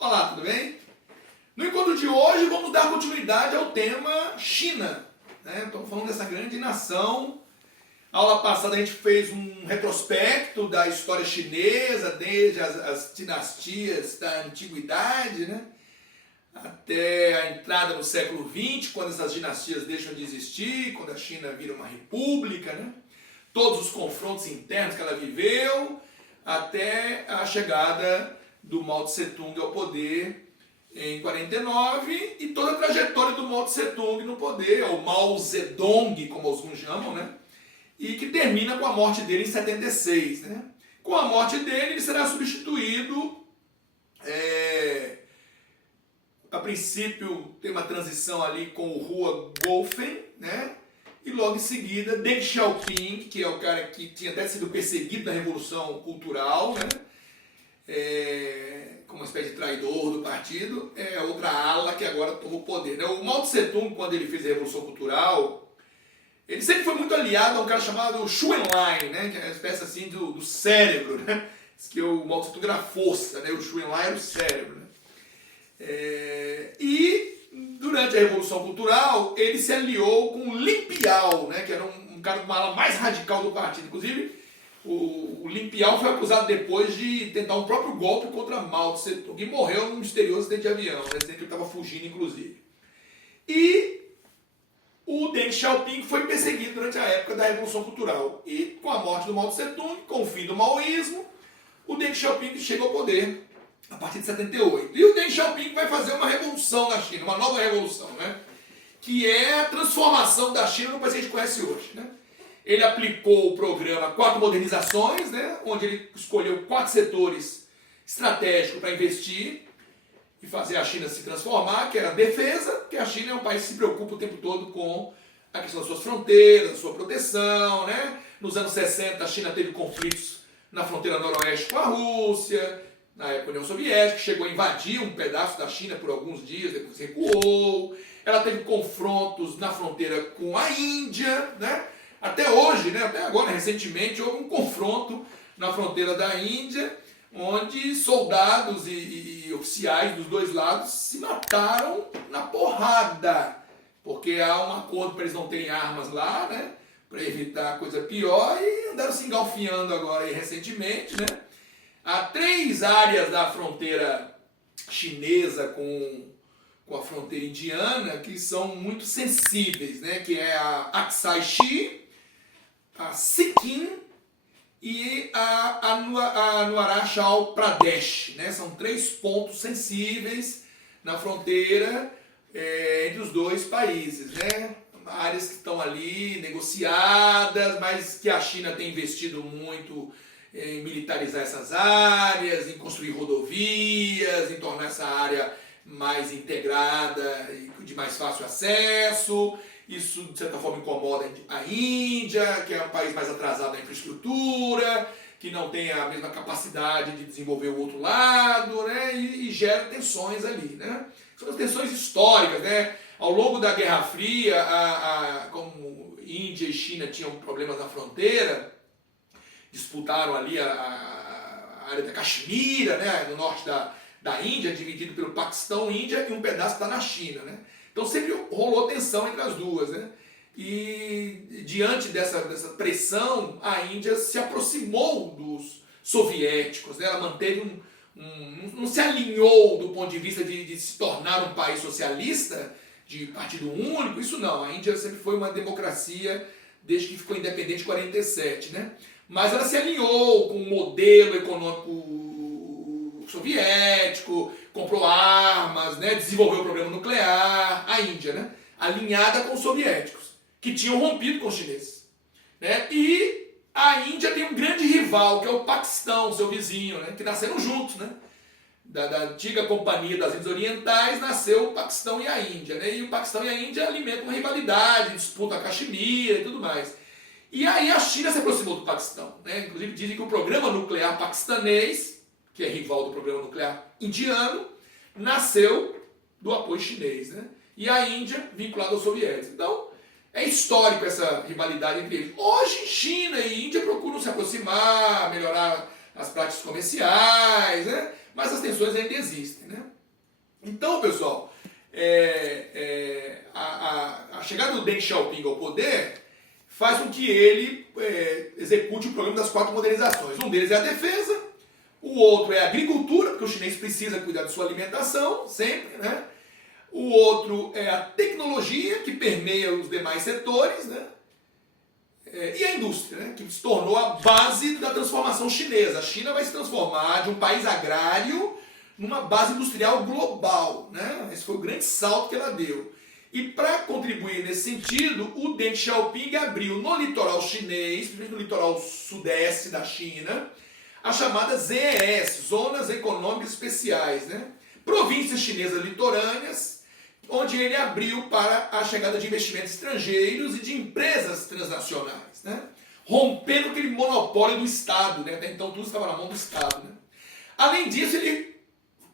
Olá, tudo bem? No encontro de hoje vamos dar continuidade ao tema China. Estamos falando dessa grande nação. A aula passada a gente fez um retrospecto da história chinesa, desde as dinastias da antiguidade, né? Até a entrada no século XX, quando essas dinastias deixam de existir, quando a China vira uma república, né? Todos os confrontos internos que ela viveu, até a chegada do Mao Tse-tung ao poder em 49 e toda a trajetória do Mao Tse-tung no poder, ou Mao Zedong, como alguns chamam, né? E que termina com a morte dele em 76. Né? Com a morte dele, ele será substituído. A princípio, tem uma transição ali com o Hua Guofen, né? E logo em seguida, Deng Xiaoping, que é o cara que tinha até sido perseguido na Revolução Cultural, né? Como uma espécie de traidor do partido, é outra ala que agora tomou o poder. Né? O Mao Tse-tung, quando ele fez a Revolução Cultural, ele sempre foi muito aliado a um cara chamado Xu Enlai, né? Que é uma espécie assim do cérebro, né? Diz que o Mao Tse-tung era a força, né? O Xu Enlai era o cérebro. Né? E durante a Revolução Cultural, ele se aliou com o Lin Piao, né? Que era um cara com uma ala mais radical do partido. Inclusive, o Lin Piao foi acusado depois de tentar um próprio golpe contra Mao Tse-tung e morreu num misterioso acidente de avião, né? Acidente que ele estava fugindo, inclusive. E o Deng Xiaoping foi perseguido durante a época da Revolução Cultural. E com a morte do Mao Tse-tung, com o fim do maoísmo, o Deng Xiaoping chega ao poder a partir de 78. E o Deng Xiaoping vai fazer uma revolução na China, uma nova revolução, né? Que é a transformação da China no país que a gente conhece hoje, né? Ele aplicou o programa 4 modernizações, né? Onde ele escolheu 4 setores estratégicos para investir e fazer a China se transformar, que era a defesa, porque a China é um país que se preocupa o tempo todo com a questão das suas fronteiras, da sua proteção, né? Nos anos 60 a China teve conflitos na fronteira noroeste com a Rússia, na época da União Soviética, que chegou a invadir um pedaço da China por alguns dias, depois recuou. Ela teve confrontos na fronteira com a Índia, né? Até hoje, né? Até agora, recentemente, houve um confronto na fronteira da Índia, onde soldados e oficiais dos dois lados se mataram na porrada, porque há um acordo para eles não terem armas lá, né? Para evitar coisa pior, e andaram se engalfinhando agora aí, recentemente, né? Há 3 áreas da fronteira chinesa com a fronteira indiana que são muito sensíveis, né? Que é a Aksai Chi, a Sikkim e a Arunachal Pradesh, né? São 3 pontos sensíveis na fronteira entre os dois países, né? Áreas que estão ali negociadas, mas que a China tem investido muito em militarizar essas áreas, em construir rodovias, em tornar essa área mais integrada e de mais fácil acesso. Isso, de certa forma, incomoda a Índia, que é um país mais atrasado na infraestrutura, que não tem a mesma capacidade de desenvolver o outro lado, né? E gera tensões ali, né? São as tensões históricas, né? Ao longo da Guerra Fria, como Índia e China tinham problemas na fronteira, disputaram ali a área da Caxemira, né? No norte da Índia, dividido pelo Paquistão, Índia, e um pedaço está na China, né? Então sempre rolou tensão entre as duas, né? E diante dessa pressão, a Índia se aproximou dos soviéticos, né? Ela manteve não se alinhou do ponto de vista de se tornar um país socialista, de partido único, isso não. A Índia sempre foi uma democracia desde que ficou independente em 47, né? Mas ela se alinhou com o modelo econômico soviético, comprou armas, né, desenvolveu o programa nuclear, a Índia, né, alinhada com os soviéticos, que tinham rompido com os chineses. Né, e a Índia tem um grande rival, que é o Paquistão, seu vizinho, né, que nasceram juntos. Né, da antiga Companhia das Índias Orientais nasceu o Paquistão e a Índia. Né, e o Paquistão e a Índia alimentam uma rivalidade, disputam a Caxemira e tudo mais. E aí a China se aproximou do Paquistão. Né, inclusive dizem que o programa nuclear paquistanês, que é rival do programa nuclear indiano, nasceu do apoio chinês, né? E a Índia vinculada aos soviéticos. Então, é histórico essa rivalidade entre eles. Hoje, China e Índia procuram se aproximar, melhorar as práticas comerciais, né? mas as tensões ainda existem, né? Então, pessoal, a chegada do Deng Xiaoping ao poder faz com que ele execute o programa das 4 modernizações. Um deles é a defesa, o outro é a agricultura, porque o chinês precisa cuidar de sua alimentação, sempre, né? O outro é a tecnologia, que permeia os demais setores, né? E a indústria, né? Que se tornou a base da transformação chinesa. A China vai se transformar de um país agrário numa base industrial global, né? Esse foi o grande salto que ela deu. E para contribuir nesse sentido, o Deng Xiaoping abriu no litoral chinês, principalmente no litoral sudeste da China, as chamadas ZES, Zonas Econômicas Especiais, né? Províncias chinesas litorâneas, onde ele abriu para a chegada de investimentos estrangeiros e de empresas transnacionais, né? Rompendo aquele monopólio do Estado, né? Até então tudo estava na mão do Estado, né? Além disso, ele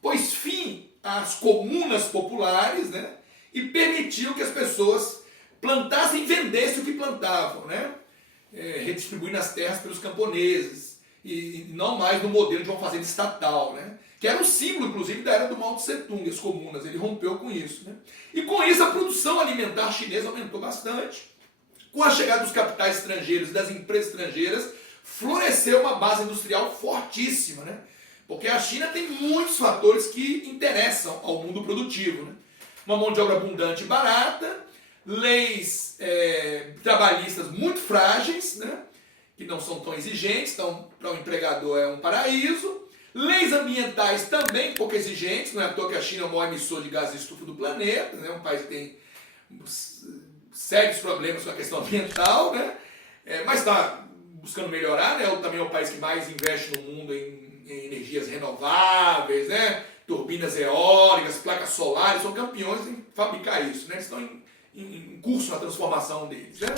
pôs fim às comunas populares, né? E permitiu que as pessoas plantassem e vendessem o que plantavam, né? Redistribuindo as terras pelos camponeses, e não mais no modelo de uma fazenda estatal, né? Que era um símbolo, inclusive, da era do Mao Tse Tung, as comunas. Ele rompeu com isso, né? E com isso a produção alimentar chinesa aumentou bastante. Com a chegada dos capitais estrangeiros e das empresas estrangeiras, floresceu uma base industrial fortíssima, né? Porque a China tem muitos fatores que interessam ao mundo produtivo, né? Uma mão de obra abundante e barata, leis trabalhistas muito frágeis, né? Que não são tão exigentes, então para o empregador é um paraíso. Leis ambientais também pouco exigentes, não é à toa que a China é o maior emissor de gases de estufa do planeta, né? Um país que tem sérios problemas com a questão ambiental, né? Mas está buscando melhorar, né? Também é o país que mais investe no mundo em energias renováveis, né? Turbinas eólicas, placas solares, são campeões em fabricar isso, né? Eles estão em curso na transformação deles, né?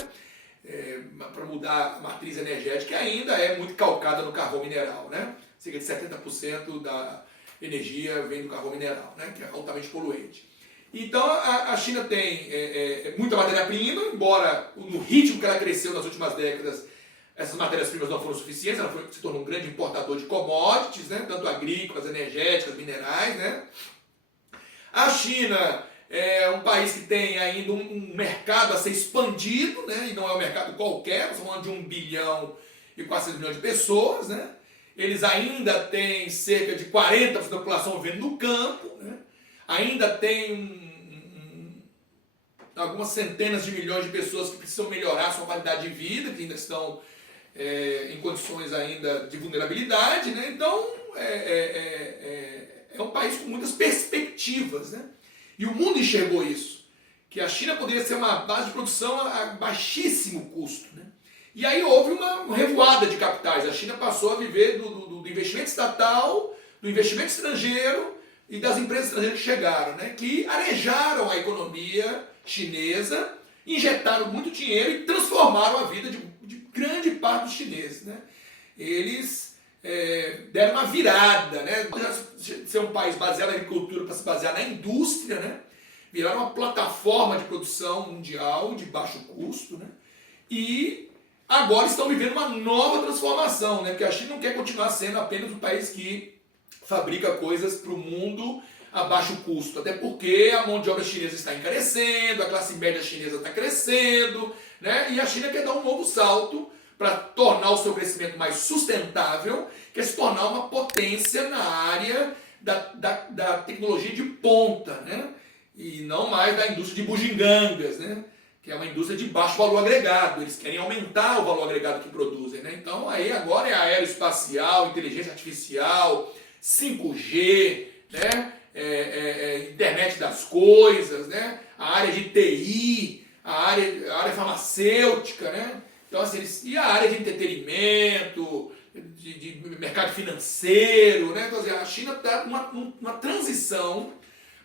Para mudar a matriz energética, que ainda é muito calcada no carvão mineral, né? Cerca de 70% da energia vem do carvão mineral, né? Que é altamente poluente. Então a China tem muita matéria-prima, embora no ritmo que ela cresceu nas últimas décadas, essas matérias-primas não foram suficientes, ela se tornou um grande importador de commodities, né? Tanto agrícolas, energéticas, minerais, né? A China é um país que tem ainda um mercado a ser expandido, né? E não é um mercado qualquer, estamos falando de 1 bilhão e 400 milhões de pessoas, né? Eles ainda têm cerca de 40% da população vivendo no campo, né? Ainda tem algumas centenas de milhões de pessoas que precisam melhorar a sua qualidade de vida, que ainda estão em condições ainda de vulnerabilidade, né? Então é um país com muitas perspectivas, né? E o mundo enxergou isso, que a China poderia ser uma base de produção a baixíssimo custo, né? E aí houve uma revoada de capitais. A China passou a viver do investimento estatal, do investimento estrangeiro e das empresas estrangeiras que chegaram, né? Que arejaram a economia chinesa, injetaram muito dinheiro e transformaram a vida de grande parte dos chineses, né? Eles deram uma virada, né? De ser um país baseado na agricultura para se basear na indústria, né? Viraram uma plataforma de produção mundial de baixo custo, né? E agora estão vivendo uma nova transformação, né? Porque a China não quer continuar sendo apenas um país que fabrica coisas para o mundo a baixo custo, até porque a mão de obra chinesa está encarecendo, a classe média chinesa está crescendo, né? E a China quer dar um novo salto para tornar o seu crescimento mais sustentável, quer se tornar uma potência na área da tecnologia de ponta, né? E não mais da indústria de bugigangas, né? Que é uma indústria de baixo valor agregado. Eles querem aumentar o valor agregado que produzem, né? Então aí agora é aeroespacial, inteligência artificial, 5G, né? Internet das coisas, né? A área de TI, a área farmacêutica, né? Então, assim, e a área de entretenimento, de mercado financeiro, né? Então, assim, a China está numa transição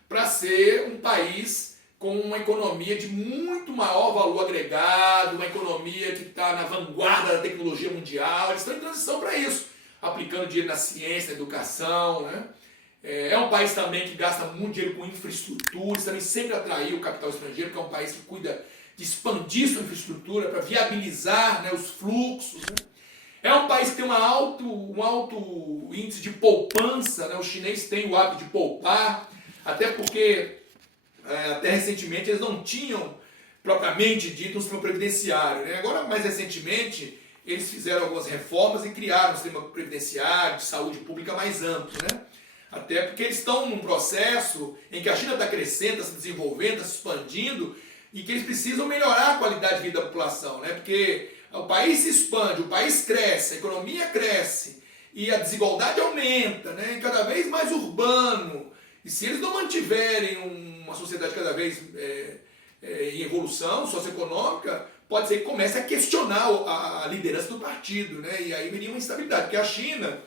para ser um país com uma economia de muito maior valor agregado, uma economia que está na vanguarda da tecnologia mundial. Eles estão em transição para isso, aplicando dinheiro na ciência, na educação, né? É um país também que gasta muito dinheiro com infraestrutura, isso também sempre atraiu o capital estrangeiro, que é um país que cuida de expandir sua infraestrutura para viabilizar, né, os fluxos, né? É um país que tem um alto índice de poupança, né? O chinês tem o hábito de poupar, até porque até recentemente eles não tinham propriamente dito um sistema previdenciário, né? Agora, mais recentemente, eles fizeram algumas reformas e criaram um sistema previdenciário de saúde pública mais amplo, né? Até porque eles estão num processo em que a China está crescendo, está se desenvolvendo, está se expandindo e que eles precisam melhorar a qualidade de vida da população, né? Porque o país se expande, o país cresce, a economia cresce e a desigualdade aumenta, né? E cada vez mais urbano. E se eles não mantiverem uma sociedade cada vez em evolução socioeconômica, pode ser que comece a questionar a liderança do partido, né? E aí viria uma instabilidade, porque a China,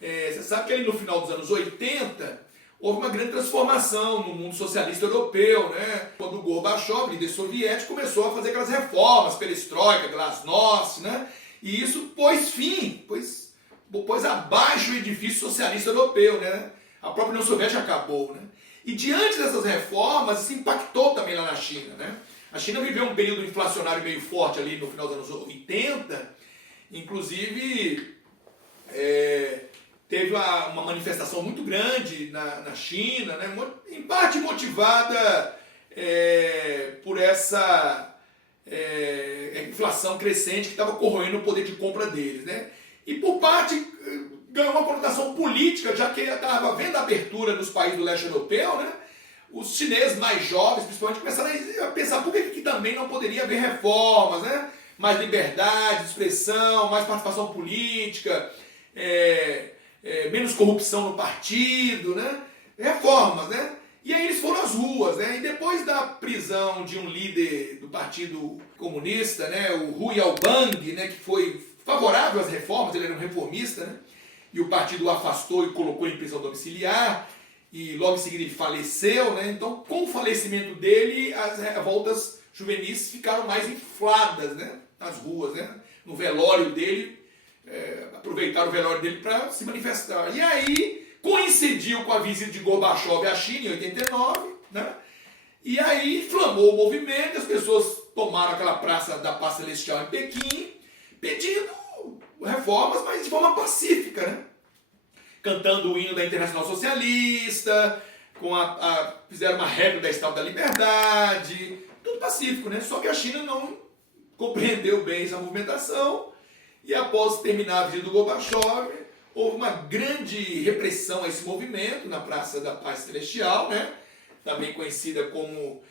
você sabe que ali no final dos anos 80, houve uma grande transformação no mundo socialista europeu, né? Quando o Gorbachev, líder soviético, começou a fazer aquelas reformas, perestroika, glasnost, né? E isso pôs abaixo o edifício socialista europeu, né? A própria União Soviética acabou, né? E diante dessas reformas, isso impactou também lá na China, né? A China viveu um período inflacionário meio forte ali no final dos anos 80, inclusive teve uma manifestação muito grande na China, né? Em parte motivada por essa inflação crescente que estava corroendo o poder de compra deles, né? E por parte ganhou uma conotação política, já que estava vendo a abertura nos países do leste europeu, né? Os chineses mais jovens, principalmente, começaram a pensar por que também não poderia haver reformas, né? Mais liberdade de expressão, mais participação política, menos corrupção no partido, né? Reformas, né? E aí eles foram às ruas, né? E depois da prisão de um líder do Partido Comunista, né? O Hu Yaobang, né? Que foi favorável às reformas, ele era um reformista, né? E o partido o afastou e colocou em prisão domiciliar, e logo em seguida ele faleceu, né? Então, com o falecimento dele, as revoltas juvenis ficaram mais infladas, né? Nas ruas, né? No velório dele, aproveitaram o velório dele para se manifestar. E aí, coincidiu com a visita de Gorbachev à China em 89, né? E aí inflamou o movimento, as pessoas tomaram aquela praça da Paz Celestial em Pequim, pedindo reformas, mas de forma pacífica, né? Cantando o hino da Internacional Socialista, fizeram uma réplica da Estátua da Liberdade, tudo pacífico, né? Só que a China não compreendeu bem essa movimentação e após terminar a visita do Gorbachev, houve uma grande repressão a esse movimento na Praça da Paz Celestial, né? Também conhecida como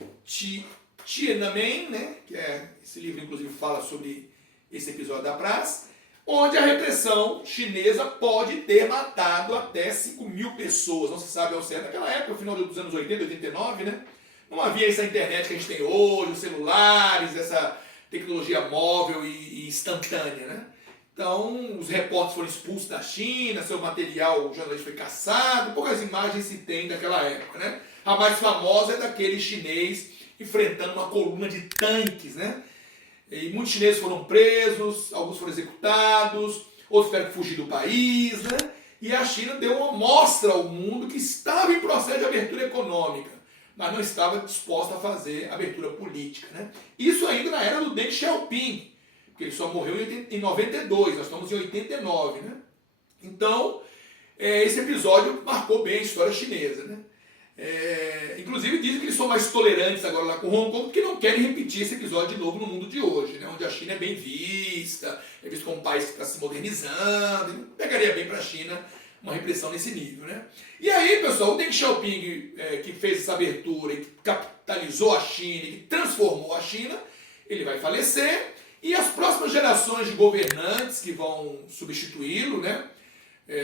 Tiananmen, né? Que esse livro inclusive fala sobre esse episódio da praça, onde a repressão chinesa pode ter matado até 5.000 pessoas, não se sabe ao certo. Naquela época, no final dos anos 80, 89, né? Não havia essa internet que a gente tem hoje, os celulares, essa tecnologia móvel e instantânea, né? Então, os repórteres foram expulsos da China, seu material jornalístico foi caçado, poucas imagens se tem daquela época, né? A mais famosa é daquele chinês enfrentando uma coluna de tanques, né? E muitos chineses foram presos, alguns foram executados, outros tiveram que fugir do país, né? E a China deu uma mostra ao mundo que estava em processo de abertura econômica, mas não estava disposta a fazer abertura política, né? Isso ainda na era do Deng Xiaoping, porque ele só morreu em 92, nós estamos em 89, né? Então, esse episódio marcou bem a história chinesa, né? Inclusive dizem que eles são mais tolerantes agora lá com Hong Kong porque não querem repetir esse episódio de novo no mundo de hoje, né? Onde a China é bem vista, é visto como um país que está se modernizando, e não pegaria bem para a China uma repressão nesse nível, né? E aí, pessoal, o Deng Xiaoping, que fez essa abertura e que capitalizou a China e que transformou a China, ele vai falecer e as próximas gerações de governantes que vão substituí-lo, né?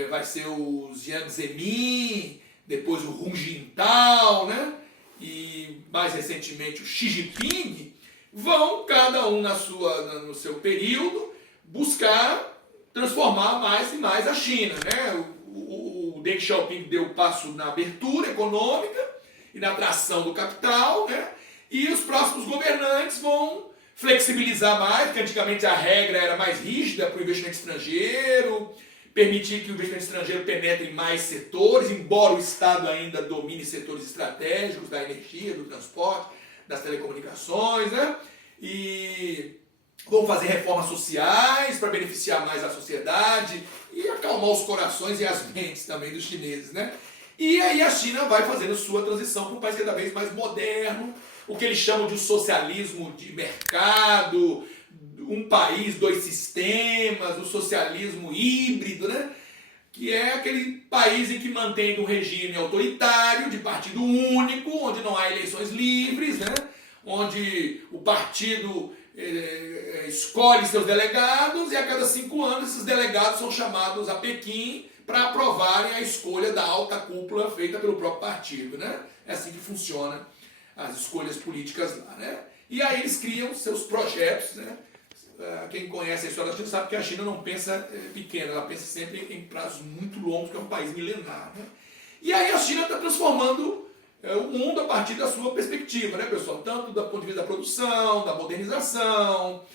Vai ser o Jiang Zemin, depois o Hu Jintao, né? E mais recentemente o Xi Jinping, vão cada um no seu período buscar transformar mais e mais a China, né? O Deng Xiaoping deu passo na abertura econômica e na atração do capital, né? E os próximos governantes vão flexibilizar mais, porque antigamente a regra era mais rígida para o investimento estrangeiro, permitir que o investimento estrangeiro penetre em mais setores, embora o Estado ainda domine setores estratégicos da energia, do transporte, das telecomunicações, né? E vão fazer reformas sociais para beneficiar mais a sociedade e acalmar os corações e as mentes também dos chineses, né? E aí a China vai fazendo sua transição para um país cada vez mais moderno, o que eles chamam de um socialismo de mercado, um país, dois sistemas, o socialismo híbrido, né? Que é aquele país em que mantém um regime autoritário, de partido único, onde não há eleições livres, né? Onde o partido escolhe seus delegados e a cada 5 anos esses delegados são chamados a Pequim para aprovarem a escolha da alta cúpula feita pelo próprio partido, né? É assim que funciona as escolhas políticas lá, né? E aí eles criam seus projetos, né? Quem conhece a história da China sabe que a China não pensa pequena, ela pensa sempre em prazos muito longos, que é um país milenar, né? E aí a China está transformando o mundo a partir da sua perspectiva, né, pessoal? Tanto do ponto de vista da produção, da modernização,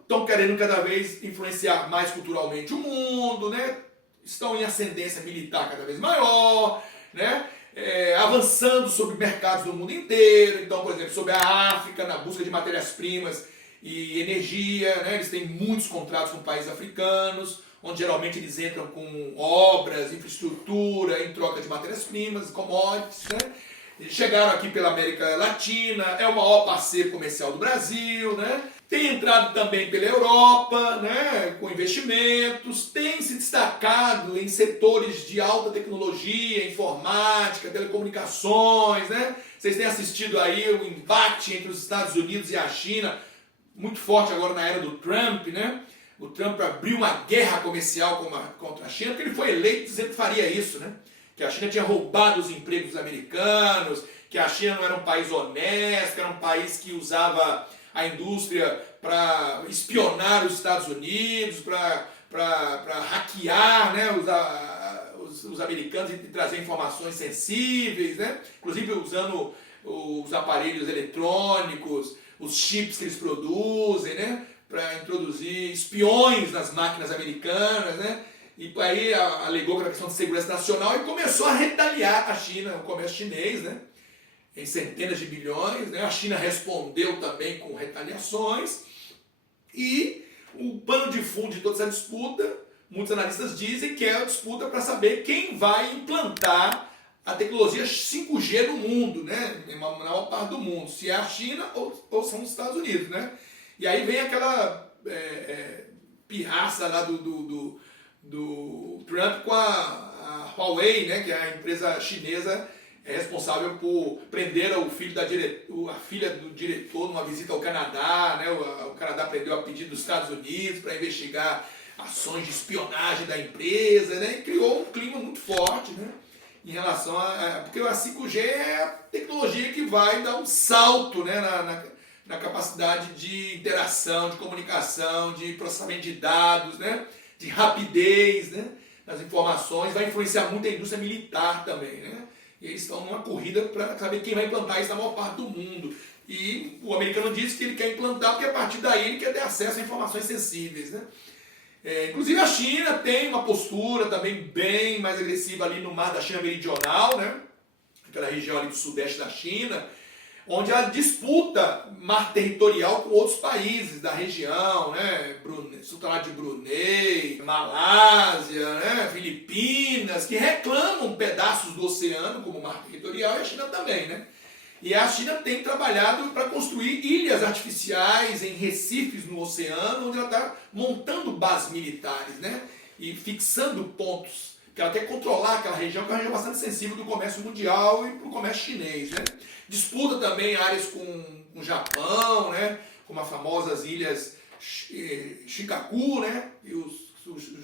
estão querendo cada vez influenciar mais culturalmente o mundo, né? Estão em ascendência militar cada vez maior, né? Avançando sobre mercados do mundo inteiro. Então, por exemplo, sobre a África, na busca de matérias-primas e energia, né? Eles têm muitos contratos com países africanos, onde geralmente eles entram com obras, infraestrutura, em troca de matérias-primas, commodities, né? Eles chegaram aqui pela América Latina, é o maior parceiro comercial do Brasil, né? Tem entrado também pela Europa, né, com investimentos, tem se destacado em setores de alta tecnologia, informática, telecomunicações, né? Vocês têm assistido aí o embate entre os Estados Unidos e a China, muito forte agora na era do Trump, né? O Trump abriu uma guerra comercial contra a China, porque ele foi eleito dizendo que faria isso, né? Que a China tinha roubado os empregos dos americanos, que a China não era um país honesto, que era um país que usava a indústria para espionar os Estados Unidos, para hackear, né, os americanos e trazer informações sensíveis, né? Inclusive usando os aparelhos eletrônicos, os chips que eles produzem, né, para introduzir espiões nas máquinas americanas, né? E aí alegou que era questão de segurança nacional e começou a retaliar a China, o comércio chinês, né? Em centenas de bilhões, né? A China respondeu também com retaliações e o pano de fundo de toda essa disputa, muitos analistas dizem que é a disputa para saber quem vai implantar a tecnologia 5G no mundo, né? Na maior parte do mundo, se é a China ou são os Estados Unidos, né? E aí vem aquela pirraça lá do Trump com a Huawei, né? Que é a empresa chinesa responsável por prender o filho a filha do diretor numa visita ao Canadá, né? O Canadá prendeu a pedido dos Estados Unidos para investigar ações de espionagem da empresa, né? E criou um clima muito forte, né? Em relação porque a 5G é a tecnologia que vai dar um salto, né? Na capacidade de interação, de comunicação, de processamento de dados, né? De rapidez, né? Nas informações, vai influenciar muito a indústria militar também, né? E eles estão numa corrida para saber quem vai implantar isso na maior parte do mundo. E o americano disse que ele quer implantar porque a partir daí ele quer ter acesso a informações sensíveis, né? Inclusive a China tem uma postura também bem mais agressiva ali no mar da China Meridional, né? Aquela região ali do sudeste da China, onde ela disputa mar territorial com outros países da região, né? Sultanato de Brunei, Malásia, né? Filipinas, que reclamam pedaços do oceano como mar territorial, e a China também, né? E a China tem trabalhado para construir ilhas artificiais em recifes no oceano, onde ela está montando bases militares, né? E fixando pontos, que ela quer controlar aquela região, que é uma região bastante sensível do comércio mundial e para o comércio chinês, né? Disputa também áreas com o Japão, né? Como as famosas ilhas Shikaku, né? E os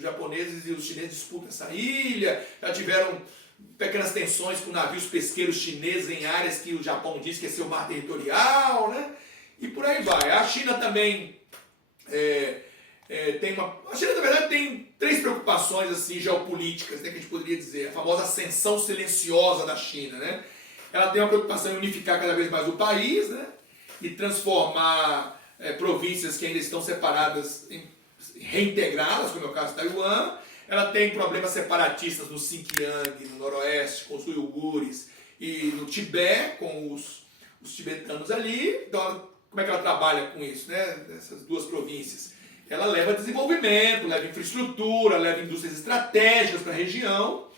japoneses e os chineses disputam essa ilha. Já tiveram pequenas tensões com navios pesqueiros chineses em áreas que o Japão diz que é seu mar territorial, né? E por aí vai. A China também a China, na verdade, tem 3 preocupações assim, geopolíticas, né, que a gente poderia dizer. A famosa ascensão silenciosa da China, né? Ela tem uma preocupação em unificar cada vez mais o país, né? E transformar províncias que ainda estão separadas, reintegrá-las, como é o caso de Taiwan. Ela tem problemas separatistas no Xinjiang, no Noroeste, com os uigures, e no Tibete, com os tibetanos ali. Então ela como é que ela trabalha com isso, né? Essas duas províncias? Ela leva desenvolvimento, leva infraestrutura, leva indústrias estratégicas para a região,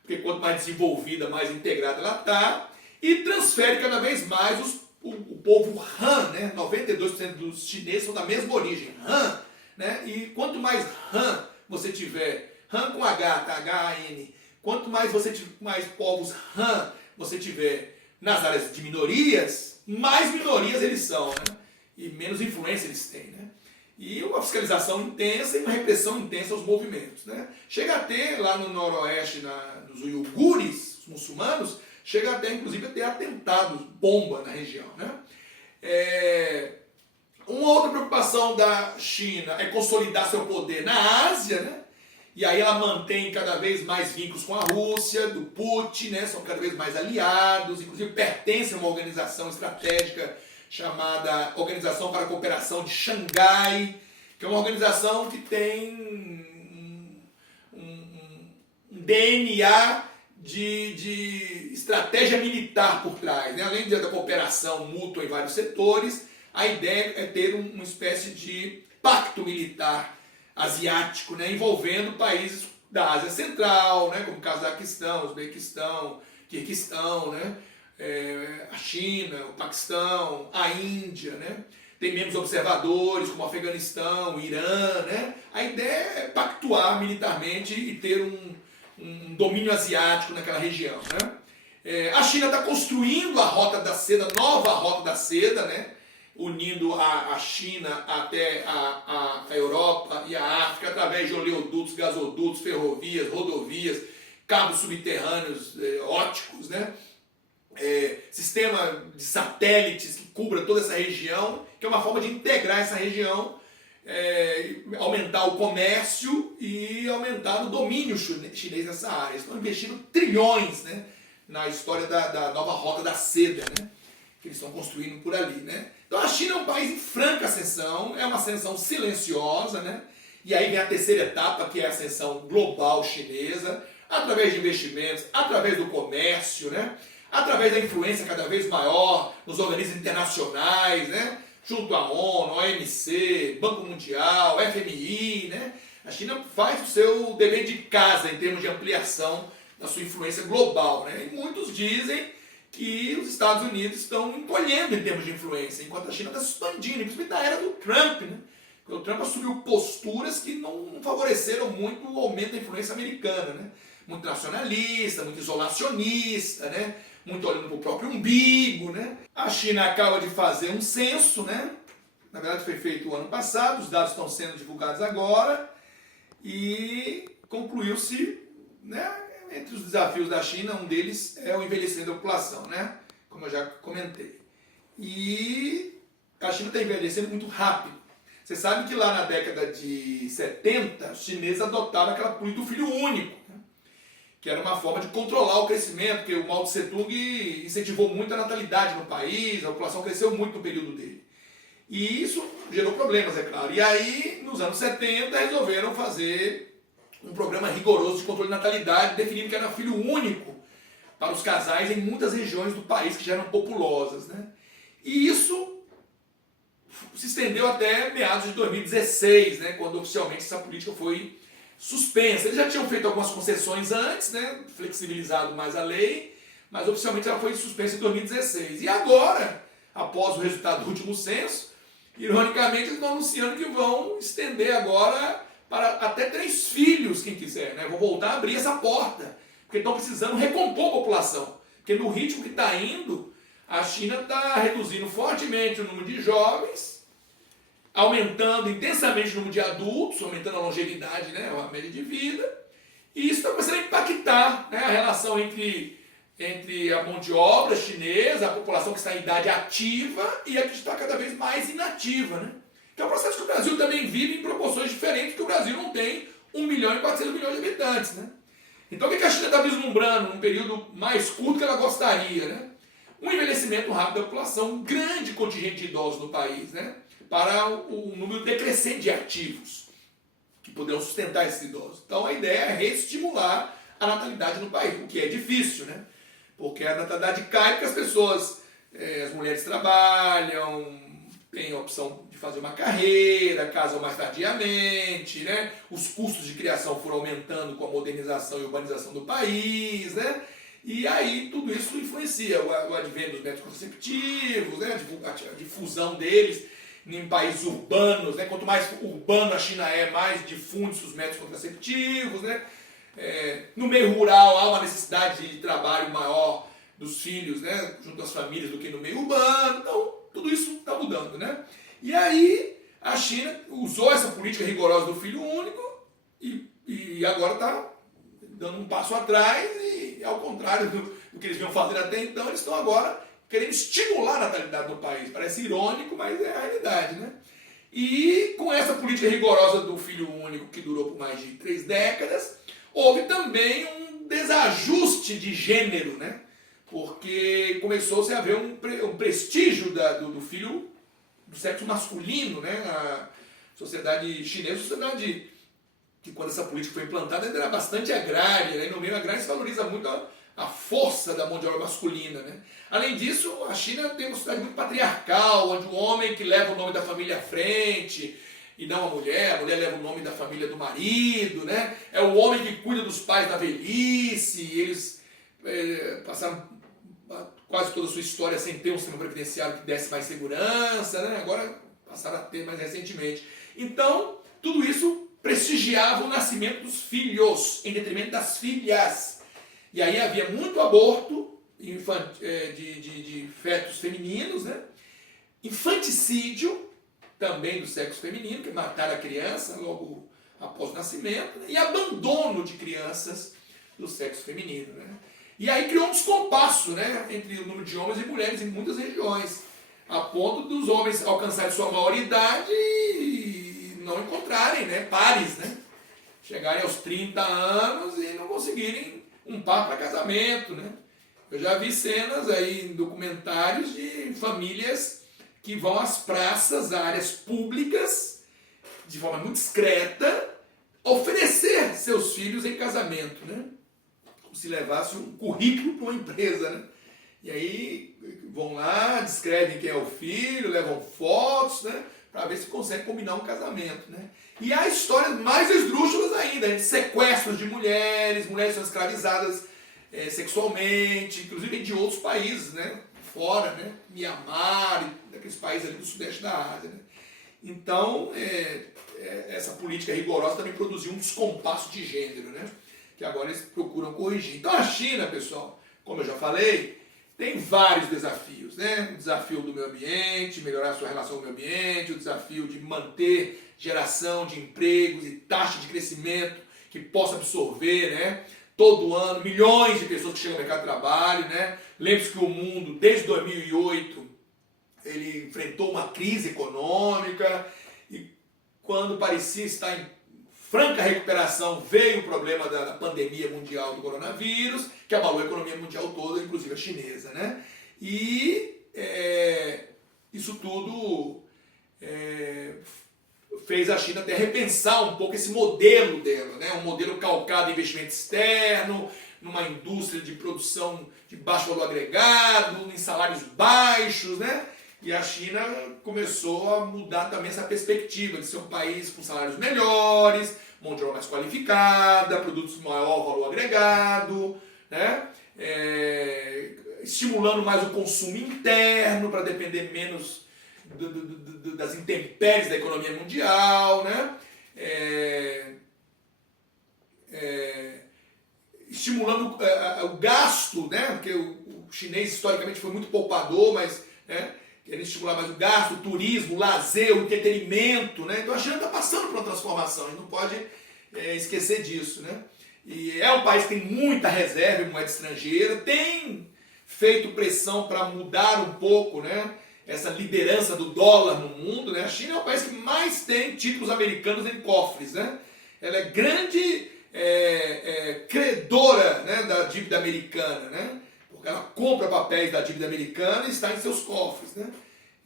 porque quanto mais desenvolvida, mais integrada ela está, e transfere cada vez mais o povo Han, né? 92% dos chineses são da mesma origem, Han, né? E quanto mais Han você tiver, Han com H, tá? H-A-N, quanto mais mais povos Han você tiver nas áreas de minorias, mais minorias eles são, né? E menos influência eles têm, né? E uma fiscalização intensa e uma repressão intensa aos movimentos, né? Chega a ter lá no noroeste, nos uigures, os muçulmanos, chega até inclusive a ter atentados, bomba na região, né? Uma outra preocupação da China é consolidar seu poder na Ásia, né? E aí ela mantém cada vez mais vínculos com a Rússia, do Putin, né? São cada vez mais aliados, inclusive pertencem a uma organização estratégica chamada Organização para a Cooperação de Xangai, que é uma organização que tem um DNA de estratégia militar por trás, né? Além da cooperação mútua em vários setores, a ideia é ter uma espécie de pacto militar asiático, né? Envolvendo países da Ásia Central, né? Como Cazaquistão, Uzbequistão, Quirguistão, né? A China, o Paquistão, a Índia, né? Tem membros observadores como o Afeganistão, o Irã, né? A ideia é pactuar militarmente e ter um domínio asiático naquela região, né? A China está construindo a Rota da Seda, nova Rota da Seda, né? Unindo a China até a Europa e a África através de oleodutos, gasodutos, ferrovias, rodovias, cabos subterrâneos óticos, né? Sistema de satélites que cubra toda essa região, que é uma forma de integrar essa região, aumentar o comércio e aumentar o domínio chinês nessa área. Estão investindo trilhões, né, na história da nova Rota da Seda, né, que eles estão construindo por ali, né. Então a China é um país em franca ascensão, é uma ascensão silenciosa, né, e aí vem a terceira etapa, que é a ascensão global chinesa, através de investimentos, através do comércio, né, através da influência cada vez maior nos organismos internacionais, né? Junto à ONU, OMC, Banco Mundial, FMI, né? A China faz o seu dever de casa em termos de ampliação da sua influência global, né? E muitos dizem que os Estados Unidos estão encolhendo em termos de influência, enquanto a China está se expandindo, principalmente na era do Trump, né? Porque o Trump assumiu posturas que não favoreceram muito o aumento da influência americana, né? Muito nacionalista, muito isolacionista, né? Muito olhando para o próprio umbigo, né? A China acaba de fazer um censo, né? Na verdade foi feito o ano passado, os dados estão sendo divulgados agora e concluiu-se, né? Entre os desafios da China, um deles é o envelhecimento da população, né? Como eu já comentei. E a China está envelhecendo muito rápido. Você sabe que lá na década de 70, os chineses adotaram aquela política do filho único, né? Que era uma forma de controlar o crescimento, porque o Mao Tse Tung incentivou muito a natalidade no país, a população cresceu muito no período dele. E isso gerou problemas, é claro. E aí, nos anos 70, resolveram fazer um programa rigoroso de controle de natalidade, definindo que era filho único para os casais em muitas regiões do país que já eram populosas, né? E isso se estendeu até meados de 2016, né, quando oficialmente essa política foi suspensa. Eles já tinham feito algumas concessões antes, né, flexibilizado mais a lei, mas oficialmente ela foi suspensa em 2016. E agora, após o resultado do último censo, ironicamente eles estão anunciando que vão estender agora para até 3 filhos, quem quiser, né? Vão voltar a abrir essa porta, porque estão precisando recompor a população. Porque no ritmo que está indo, a China está reduzindo fortemente o número de jovens, aumentando intensamente o número de adultos, aumentando a longevidade, né, a média de vida, e isso está começando a impactar, né, a relação entre a mão de obra chinesa, a população que está em idade ativa e a que está cada vez mais inativa, né? Que é um processo que o Brasil também vive em proporções diferentes, porque o Brasil não tem 1.400.000.000 de habitantes, né? Então o que a China está vislumbrando num período mais curto que ela gostaria, né? Um envelhecimento rápido da população, um grande contingente de idosos no país, né? Para o número decrescente de ativos que poderão sustentar esses idosos. Então a ideia é reestimular a natalidade no país, o que é difícil, né? Porque a natalidade cai porque as pessoas, as mulheres trabalham, tem a opção de fazer uma carreira, casam mais tardiamente, né? Os custos de criação foram aumentando com a modernização e urbanização do país, né? E aí tudo isso influencia o advento dos métodos contraceptivos, né? A difusão deles em países urbanos, né? Quanto mais urbano a China é, mais difunde os métodos contraceptivos, né? No meio rural há uma necessidade de trabalho maior dos filhos, né? Junto às famílias do que no meio urbano, então tudo isso está mudando, né? E aí a China usou essa política rigorosa do filho único e agora está dando um passo atrás e, ao contrário do que eles vinham fazer até então, eles estão agora querendo estimular a natalidade do país. Parece irônico, mas é a realidade, né? E com essa política rigorosa do filho único, que durou por mais de 3 décadas, houve também um desajuste de gênero, né? Porque começou-se a haver um prestígio do filho do sexo masculino, né? A sociedade chinesa, a sociedade que quando essa política foi implantada ainda era bastante agrária, né? E no meio agrário se valoriza muito a força da mão de obra masculina, né? Além disso, a China tem uma sociedade muito patriarcal, onde o homem que leva o nome da família à frente e não a mulher leva o nome da família do marido, né? É o homem que cuida dos pais da velhice, e eles passaram quase toda a sua história sem ter um sistema previdenciário que desse mais segurança, né? Agora passaram a ter mais recentemente. Então, tudo isso prestigiava o nascimento dos filhos, em detrimento das filhas. E aí havia muito aborto de fetos femininos, né? Infanticídio, também do sexo feminino, que mataram a criança logo após o nascimento, né? E abandono de crianças do sexo feminino, né? E aí criou um descompasso, né, entre o número de homens e mulheres em muitas regiões, a ponto dos homens alcançarem sua maioridade e não encontrarem, né, pares, né? Chegarem aos 30 anos e não conseguirem um par para casamento, né? Eu já vi cenas aí em documentários de famílias que vão às praças, áreas públicas, de forma muito discreta, oferecer seus filhos em casamento, né? Como se levasse um currículo para uma empresa, né? E aí vão lá, descrevem quem é o filho, levam fotos, né? Para ver se consegue combinar um casamento, né? E há histórias mais esdrúxulas ainda, de sequestros de mulheres são escravizadas sexualmente, inclusive de outros países, né? Fora, né? Mianmar, daqueles países ali do sudeste da Ásia, né? Então, essa política rigorosa também produziu um descompasso de gênero, né? Que agora eles procuram corrigir. Então a China, pessoal, como eu já falei, tem vários desafios, né? O desafio do meio ambiente, melhorar a sua relação com o meio ambiente, o desafio de manter geração de empregos e taxa de crescimento que possa absorver, né? Todo ano, milhões de pessoas que chegam ao mercado de trabalho, né? Lembre-se que o mundo, desde 2008, ele enfrentou uma crise econômica e quando parecia estar em franca recuperação, veio o problema da pandemia mundial do coronavírus, que abalou a economia mundial toda, inclusive a chinesa, né? E isso tudo fez a China até repensar um pouco esse modelo dela, né? Um modelo calcado em investimento externo, numa indústria de produção de baixo valor agregado, em salários baixos, né? E a China começou a mudar também essa perspectiva de ser um país com salários melhores, mão de obra mais qualificada, produtos de maior valor agregado, né? Estimulando mais o consumo interno para depender menos das intempéries da economia mundial, né? Estimulando o gasto, né? Porque o chinês historicamente foi muito poupador, mas querendo estimular mais o gasto, o turismo, o lazer, o entretenimento, né? Então a China está passando por uma transformação, a gente não pode esquecer disso, né? E é um país que tem muita reserva em moeda estrangeira, tem feito pressão para mudar um pouco, né, essa liderança do dólar no mundo, né? A China é o país que mais tem títulos americanos em cofres, né? Ela é grande credora, né, da dívida americana, né? Porque ela compra papéis da dívida americana e está em seus cofres, né?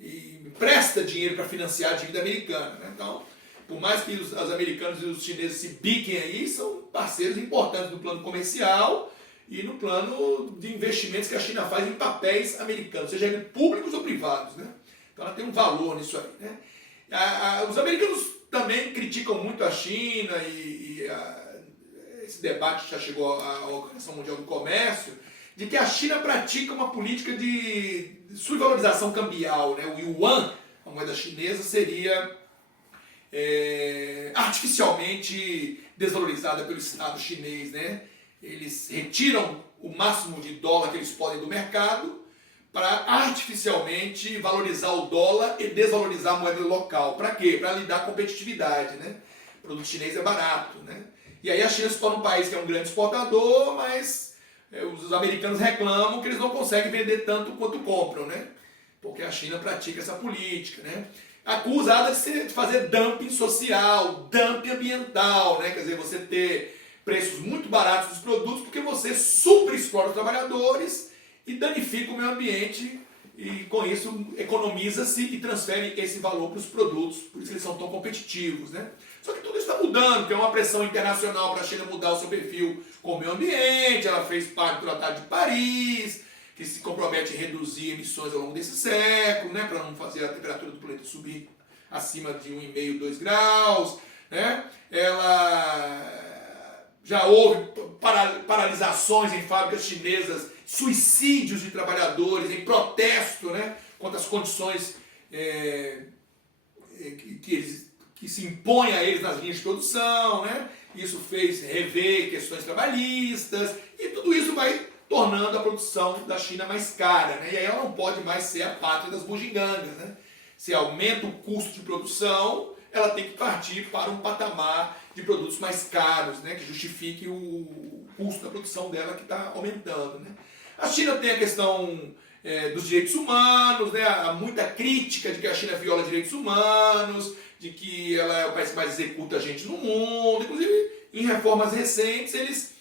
E empresta dinheiro para financiar a dívida americana, né? Então, por mais que os americanos e os chineses se biquem aí, são parceiros importantes no plano comercial e no plano de investimentos que a China faz em papéis americanos, seja eles públicos ou privados, né? Então ela tem um valor nisso aí, né? Os americanos também criticam muito a China esse debate já chegou à Organização Mundial do Comércio, de que a China pratica uma política de subvalorização cambial, né? O yuan, a moeda chinesa, seria artificialmente desvalorizada pelo Estado chinês, né? Eles retiram o máximo de dólar que eles podem do mercado para artificialmente valorizar o dólar e desvalorizar a moeda local. Para quê? Para lhe dar competitividade, né? O produto chinês é barato, né? E aí a China se torna um país que é um grande exportador, mas os americanos reclamam que eles não conseguem vender tanto quanto compram, né? Porque a China pratica essa política, né? Acusada de fazer dumping social, dumping ambiental, né? Quer dizer, você ter preços muito baratos dos produtos porque você superexplora os trabalhadores e danifica o meio ambiente e com isso economiza-se e transfere esse valor para os produtos, por isso eles são tão competitivos, né? Só que tudo isso está mudando, tem uma pressão internacional para a China mudar o seu perfil com o meio ambiente, ela fez parte do Tratado de Paris, que se compromete a reduzir emissões ao longo desse século, né, para não fazer a temperatura do planeta subir acima de 1,5, 2 graus, né? Ela já houve paralisações em fábricas chinesas, suicídios de trabalhadores em protesto, né, contra as condições que se impõem a eles nas linhas de produção, né? Isso fez rever questões trabalhistas e tudo isso vai tornando a produção da China mais cara, né? E aí ela não pode mais ser a pátria das bugigangas, né? Se aumenta o custo de produção, ela tem que partir para um patamar de produtos mais caros, né? Que justifique o custo da produção dela que está aumentando, né? A China tem a questão dos direitos humanos, né? Há muita crítica de que a China viola direitos humanos, de que ela é o país que mais executa gente no mundo. Inclusive, em reformas recentes, eles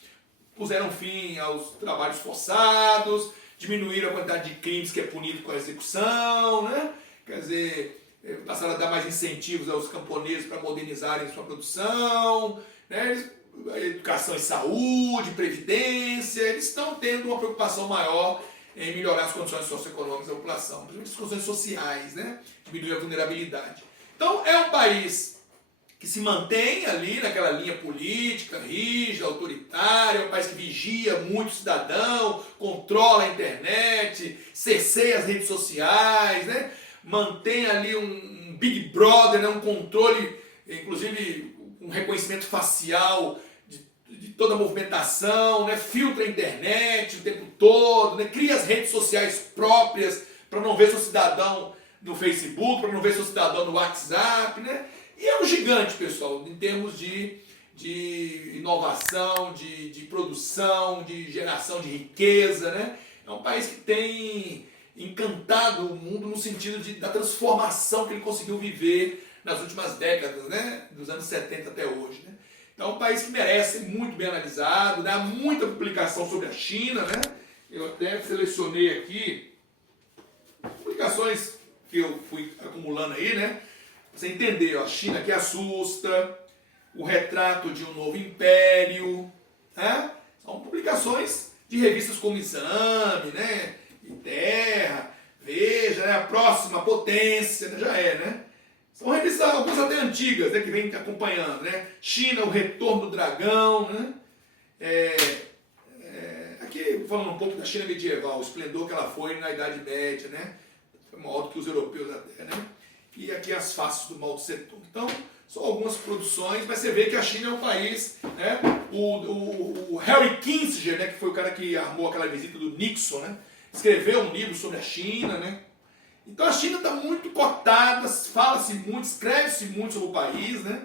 puseram fim aos trabalhos forçados, diminuíram a quantidade de crimes que é punido com a execução, né? Quer dizer, passaram a dar mais incentivos aos camponeses para modernizarem sua produção, né? Educação e saúde, previdência, eles estão tendo uma preocupação maior em melhorar as condições socioeconômicas da população, principalmente as condições sociais, né? Diminuir a vulnerabilidade. Então, é um país que se mantém ali naquela linha política, rígida, autoritária, é um país que vigia muito o cidadão, controla a internet, cerceia as redes sociais, né? Mantém ali um Big Brother, né? Um controle, inclusive um reconhecimento facial de toda a movimentação, né? Filtra a internet o tempo todo, né? Cria as redes sociais próprias para não ver seu cidadão no Facebook, para não ver seu cidadão no WhatsApp, né? E é um gigante, pessoal, em termos de inovação, de produção, de geração de riqueza, né? É um país que tem encantado o mundo no sentido da transformação que ele conseguiu viver nas últimas décadas, né? Dos anos 70 até hoje, né? Então é um país que merece ser muito bem analisado, dá muita publicação sobre a China, né? Eu até selecionei aqui publicações que eu fui acumulando aí, né? Você entender, ó, a China que assusta, o retrato de um novo império, né? São publicações de revistas como Exame, né? E Terra, Veja, né? A Próxima Potência, né? Já é, né? São revistas, algumas até antigas, né? Que vem acompanhando, né? China, o Retorno do Dragão, né? Aqui falando um pouco da China medieval, o esplendor que ela foi na Idade Média, né? Foi maior do que os europeus até, né? E aqui as faces do Mao Tse Tung. Então, são algumas produções, mas você vê que a China é um país, né? O Harry Kissinger, né, que foi o cara que armou aquela visita do Nixon, né? Escreveu um livro sobre a China, né? Então a China está muito cotada, fala-se muito, escreve-se muito sobre o país, né?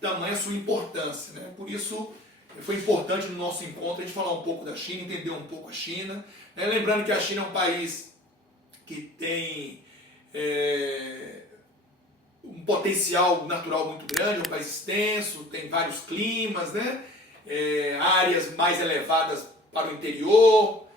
Tamanha a sua importância, né? Por isso foi importante no nosso encontro a gente falar um pouco da China, entender um pouco a China, né? Lembrando que a China é um país que tem um potencial natural muito grande, é um país extenso, tem vários climas, né? Áreas mais elevadas para o interior,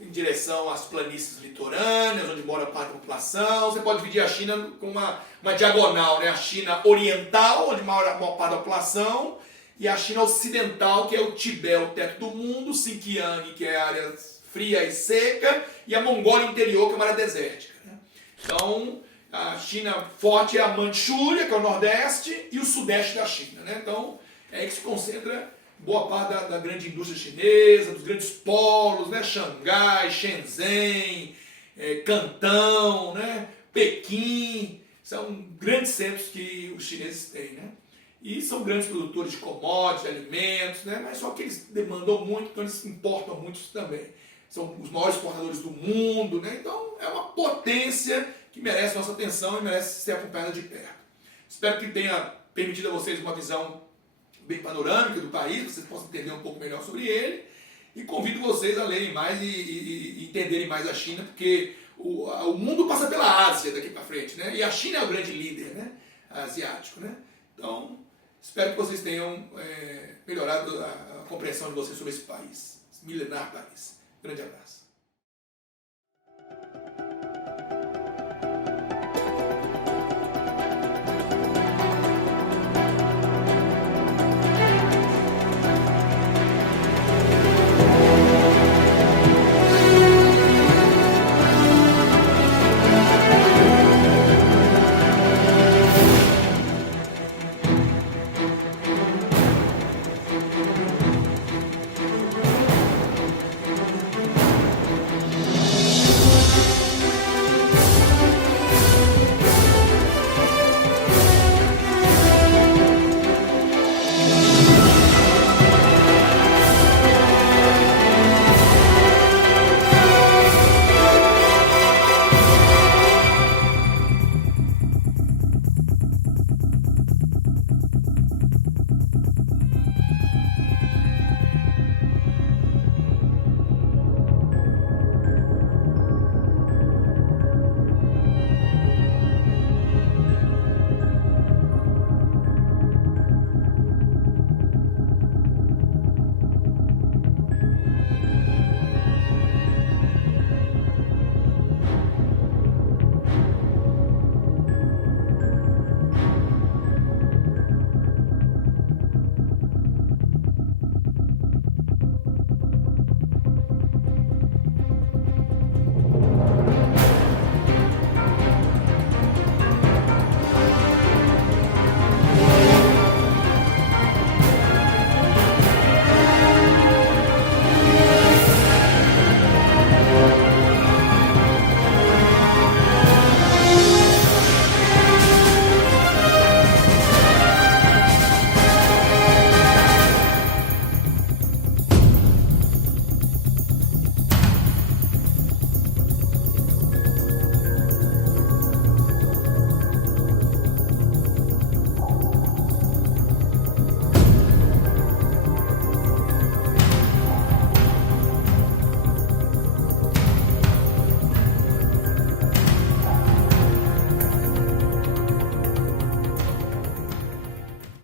em direção às planícies litorâneas, onde mora parte da população. Você pode dividir a China com uma diagonal, né? A China oriental, onde mora a maior parte da população, e a China ocidental, que é o Tibete, o teto do mundo, Xinjiang, que é a área fria e seca, e a Mongólia interior, que é uma área desértica, né? Então, A China forte é a Manchúria, que é o nordeste, e o sudeste da China, né? Então, é aí que se concentra boa parte da grande indústria chinesa, dos grandes polos, né? Xangai, Shenzhen, Cantão, né? Pequim, são grandes centros que os chineses têm, né? E são grandes produtores de commodities, de alimentos, né? Mas só que eles demandam muito, então eles importam muito também. São os maiores exportadores do mundo, né? Então é uma potência que merece nossa atenção e merece ser acompanhada de perto. Espero que tenha permitido a vocês uma visão bem panorâmica do país, que vocês possam entender um pouco melhor sobre ele. E convido vocês a lerem mais e entenderem mais a China, porque o mundo passa pela Ásia daqui para frente, né? E a China é o grande líder, né? Asiático, né? Então, espero que vocês tenham melhorado a compreensão de vocês sobre esse país, esse milenar país. Grande abraço.